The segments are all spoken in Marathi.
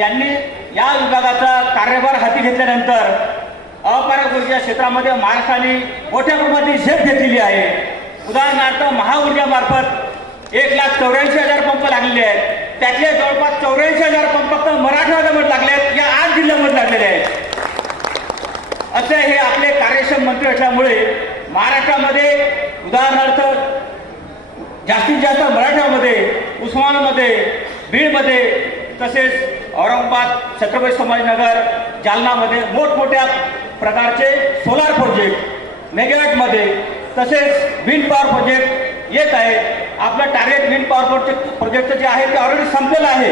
यांनी या विभागाचा कार्यभार हाती घेतल्यानंतर अपारक ऊर्जा क्षेत्रामध्ये महाराष्ट्राने मोठ्या प्रमाणात झेप घेतलेली आहे। उदाहरणार्थ महाऊर्जामार्फत 1,84,000 पंप लागलेले आहेत, त्यातले जवळपास 84,000 पंप फक्त मराठवाड्यामध्ये लागले आहेत, या 8 जिल्ह्यामध्ये लागलेले आहेत। असे हे आपले कार्यक्षम मंत्री असल्यामुळे महाराष्ट्रामध्ये उदाहरणार्थ जास्तीत जास्त मराठवाड्यामध्ये, उस्मानाबादमध्ये, बीडमध्ये, तसेच औरंगाबाद, छत्रपती संभाजीनगर, जालनामध्ये मोठमोठ्या प्रकारचे सोलार प्रोजेक्ट मेगावॅटमध्ये, तसेच विंड पॉवर प्रोजेक्ट येत आहे। आपलं टार्गेट विंड पॉवर प्रोजेक्ट जे आहे ते ऑलरेडी संपलेलं आहे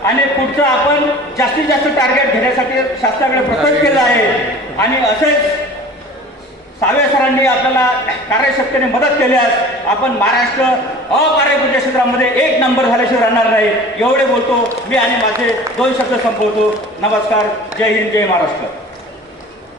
आणि पुढचं आपण जास्तीत जास्त टार्गेट घेण्यासाठी शासनाकडे प्रस्तावित केलं आहे। आणि असेच सावे सरांनी आपल्याला कार्यशक्तीने मदत केल्यास आपण महाराष्ट्र अपारक ऊर्जा क्षेत्रामध्ये 1 नंबर झाल्याशिवाय राहणार नाही, एवढे बोलतो मी आणि माझे 2 शब्द संपवतो। नमस्कार, जय हिंद, जय महाराष्ट्र।